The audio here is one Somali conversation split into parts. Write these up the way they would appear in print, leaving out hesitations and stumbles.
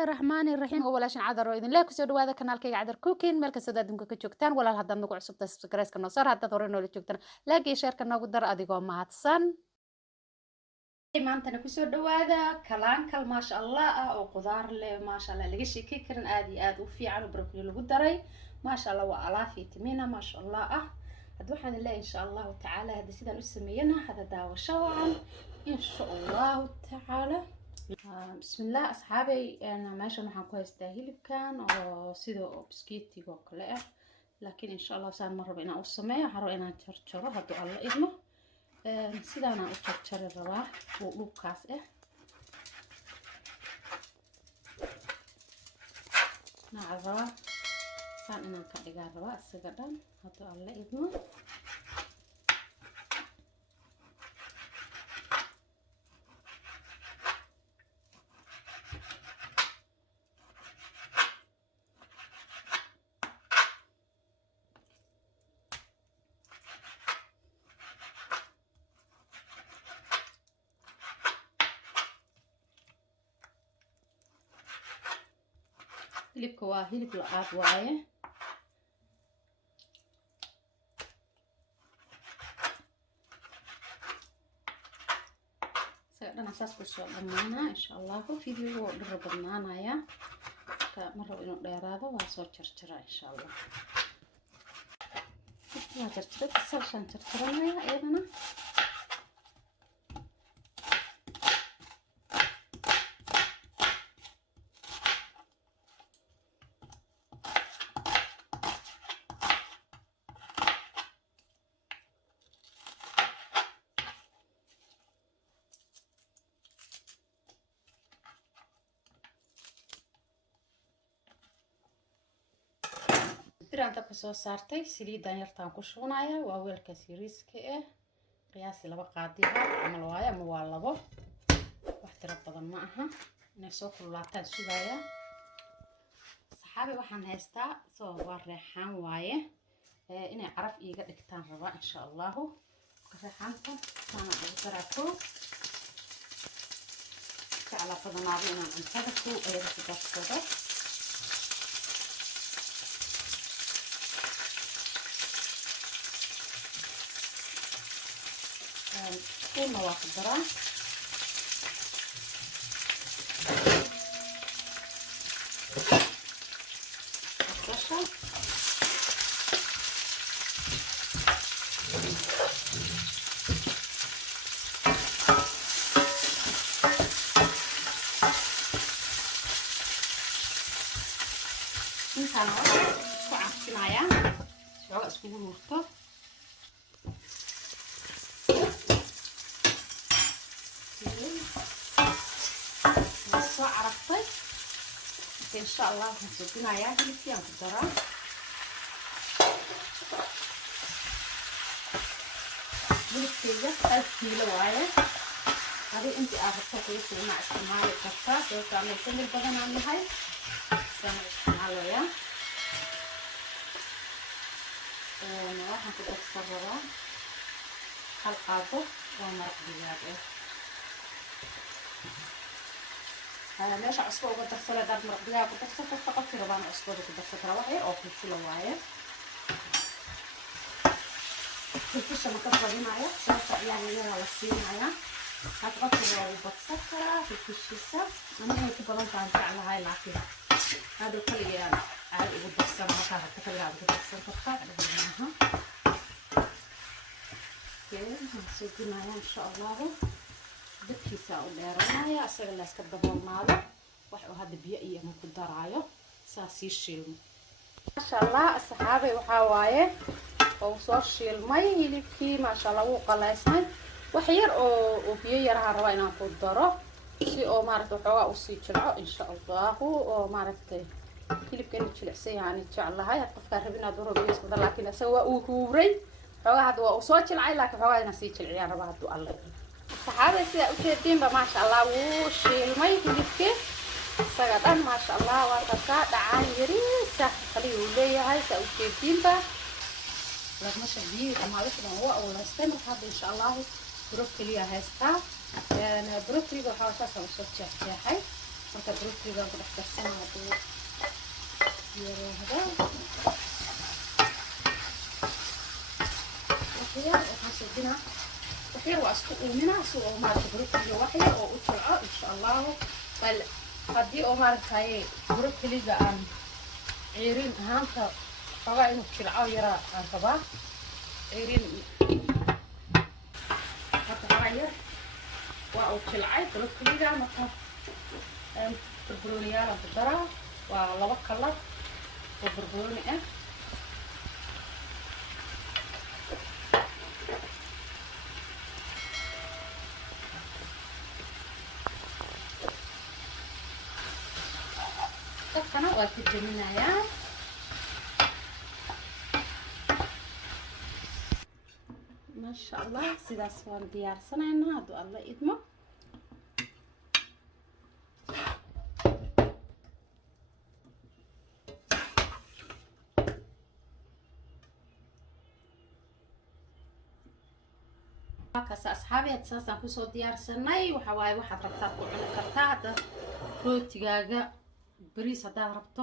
الله الرحمن الرحيم ولاashan cadar oo idin kusoo dhawaada kanaalkayga cadar cooking meel kasta adduunka ka joogtaan walaal haddaad nagu cusub tahay subscribe-ka noo saar haddaad hore noola joogtaan like iyo share-ka noogu dar adigoo mahadsan maantana kusoo dhawaada kalaankal maasha Allah ah oo qudaar leh maasha Allah laga sheekay karin aad iyo aad u fiican oo broccoli lagu daray maasha Allah waa alaaf fiitamiina maasha Allah ah hadda waxaan leeyahay insha Allah taala hadda sidaan u sameeyana hada daawasho wacan insha Allah taala بسم الله أصحابي أنا ماشي waxaan ku haystaa hilibkan oo sida biscuitiga oo kale ah laakiin insha Allah saan mar rabo inaan u sameeyo waxaan rabaa inaan jarjaro hadda alla idmo sidaan aan u jarjari rabaa oo dhulkaas ah nacaba saan inaan ka dhigaa rabaa isaga dhan hadda alla idmo hilibka waa hilib la-aad waaye isaga dhan asaas ku soo dhammaanaa insha allahu video waa dhiro badnaanaya marka ma rabo inuu dheeraado waa soo jarjaraa insha allah waa jarjaray salshaan jarjaranaya iyadana biraan dabka soo saartay saliidan yartaan ku shubanaya waa weelka siriiska ah qiyaasi 2 qaadi amal waaye ama waa 2 wax tiro badan ma aha inay soo kululaataan sugaya saxaabi waxaan haystaa soo waa reexaan waaye inay caraf iiga dhigtaan rabaa insha Allah reexaanta sana ugu daraato kala badanaado inaan cuntada ku ayada ku darsado كنا واخدرا الصلصة intaan ku cafinayaa soo isku hurto عرفتي ان شاء الله هنسوينا يا هلكي عم ترى هلكي 1000 كيلو وايه هذه انت اخذتها كويس مع استعمال الكفاف لو تعمل كل البدن عن هاي استعمل استعماله يا انا راح نكون اتصرفها حلقاته ومرق دجاج meesha cusbo uga darsana dad maraq digaag ku darsato faqad rabaan cusbada ku darsato waxay oo ku filo waaye filfisha ma ka badinaya sababta ciyaarada la siinaya faqad waa u badsata filfishiisa anay ku badan tahay jeclahay laakiin hada kaliya aad ugu darsana marka hada kaliya ugu darsan kartaa dhamaha soo dinaya insha Allah dadkiisa u dheeranaya asaga la iska daboolnaado wax uu hadda biyo iyo ku daraayo saasi shiilmo masha Allah asxaabay waxa waaye oo soo shiilmay hilibkii masha Allah wuu qalaysnay wax yar oo biyo yar ah raba inaan ku daro si oo maaragtay waxoogaa u sii jilco insha Allah oo maaragtay hilibkan jilicsan yahay jeclahay qofka rabina duro biyo isku dar laakiin asaga waa uu huuray waxoogaa hadda waa soo jilcay laakiin waxoogaa inaan sii jilciyaan raba haduu Allah صحابي سيدا وشيدين ما شاء الله وشيل مي هلبكي سيدا ما شاء الله واتكا دعان يريسة خليه وليه هاي سيدا وشيدين با لما شديد اما لسنا هو اولا استمر هذا ان شاء الله بروكلي هايستا بروكلي بحاول اساسا وصوت شاحي marka broccoliga ku dhex darsanaa haduu yaraado waxaan suubinaa waxyar waa isku uuminaa si oo maaragta broccoliga waxyar oo u jilco insha allahu bal haddii oo maaragtaye broccoliga aan ciirin ahaanta rabaa inuu jilco yaraa aan rabaa ciirin hadda rabaa yar waa uu jilcay broccoliga marka barbarooniyaal aan ku daraa waa 2 kalar oo barbarooni ah dadkana waa ku jaminayaa maasha allah sidaas waan diyaarsanaynaa hadduu alla idmo markaas asxaabi had saasaan kusoo diyaarsanay waxa waaye waxaad rabtaa ku cuni kartaa hadda rootigaaga bariis haddaad rabto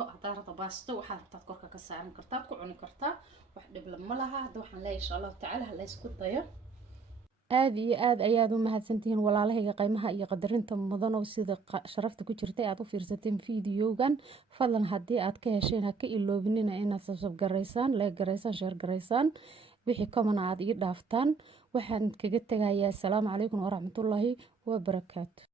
baasto waxaad rabtaa korka ka saaran kartaa ku cuni kartaa wax dhib lama laha hadda waxaan leeyahay insha allahu tacaala ha la isku dayo aad iyo aad ayaad u mahadsantihiin walaalahayga qiimaha iyo qadarinta mudan oo sida sharafta ku jirtay aad u fiirsateen fiidiyogan fadlan haddii aad ka hesheen ha ka iloobinina inaad subscribe garaysaan like garaysaan share garaysaan wixii comment aad ii dhaaftaan waxaan kaga tagayaa assalaamu calaykum waraxmatullaahi wabarakaatu